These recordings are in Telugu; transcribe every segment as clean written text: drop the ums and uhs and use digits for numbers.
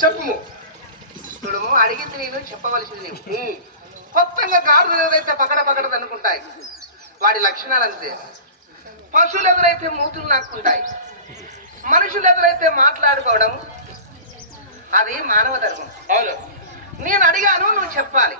చెప్పుము. ఇప్పుడు అడిగింది నేను, చెప్పవలసింది నీవు. కొత్తగా గాడులు ఎదురైతే పకడ పకడ అనుకుంటాయి, వాడి లక్షణాలు అంతే. పశువులు ఎదురైతే మూతులు నాకుంటాయి, మనుషులు ఎదురైతే మాట్లాడుకోవడం అది మానవ ధర్మం. అవును, నేను అడిగాను, నువ్వు చెప్పాలి.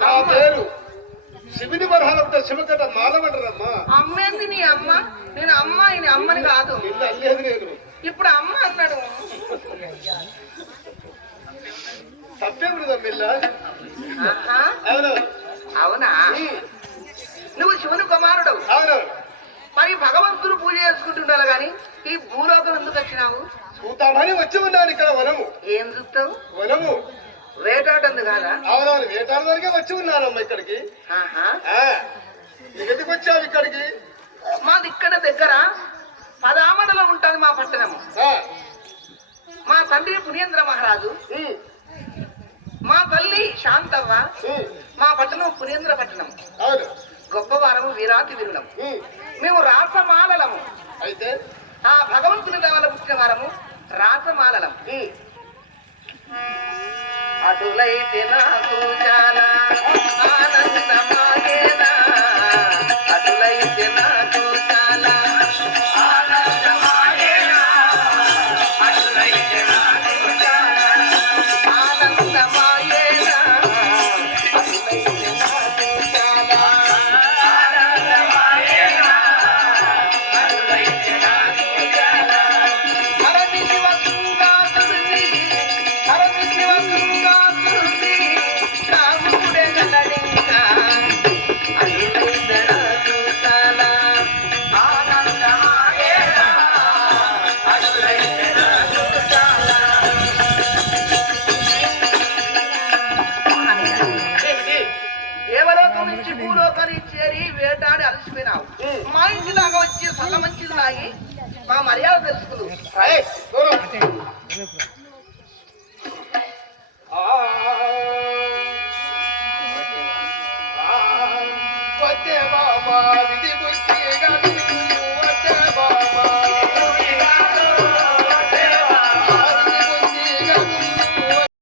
నా పేరు శివుని వరహాలంటే శివకట మాలమంటారమ్మా. అమ్మేంది నీ అమ్మ? నేను అమ్మాయిని, అమ్మని కాదు. అల్లేదు నేను. ఇప్పుడు అమ్మ అన్నాడు. అవునా? నువ్వు శివుని కుమారుడు. అవును. మరి భగవంతుడు పూజ చేసుకుంటుండాలి గాని ఈ భూలోకం ఎందుకు వచ్చినావు? చూద్దామని వచ్చి ఉన్నాను ఇక్కడ. వనము. ఏం చూస్తావు? వనము వేటాడుంది కాదా? అవునవును, వేటాడదానికే వచ్చి ఉన్నానమ్మా ఇక్కడికి. ఎందుకు వచ్చావు ఇక్కడికి? మాది ఇక్కడ దగ్గర పదామడలో ఉంటుంది మా పట్టణము. మా తండ్రి పుణ్యేంద్ర మహారాజు, మా తల్లి శాంతవ్వ, మా పట్టణం పుణ్యేంద్ర పట్టణం. గొప్ప వారము, వీరాతి వీరులము. మేము రాసమాలలము. అయితే ఆ భగవంతుని దేవాల పుట్టిన వారము రాసమాలలం. అటులైతే నాకు చాలా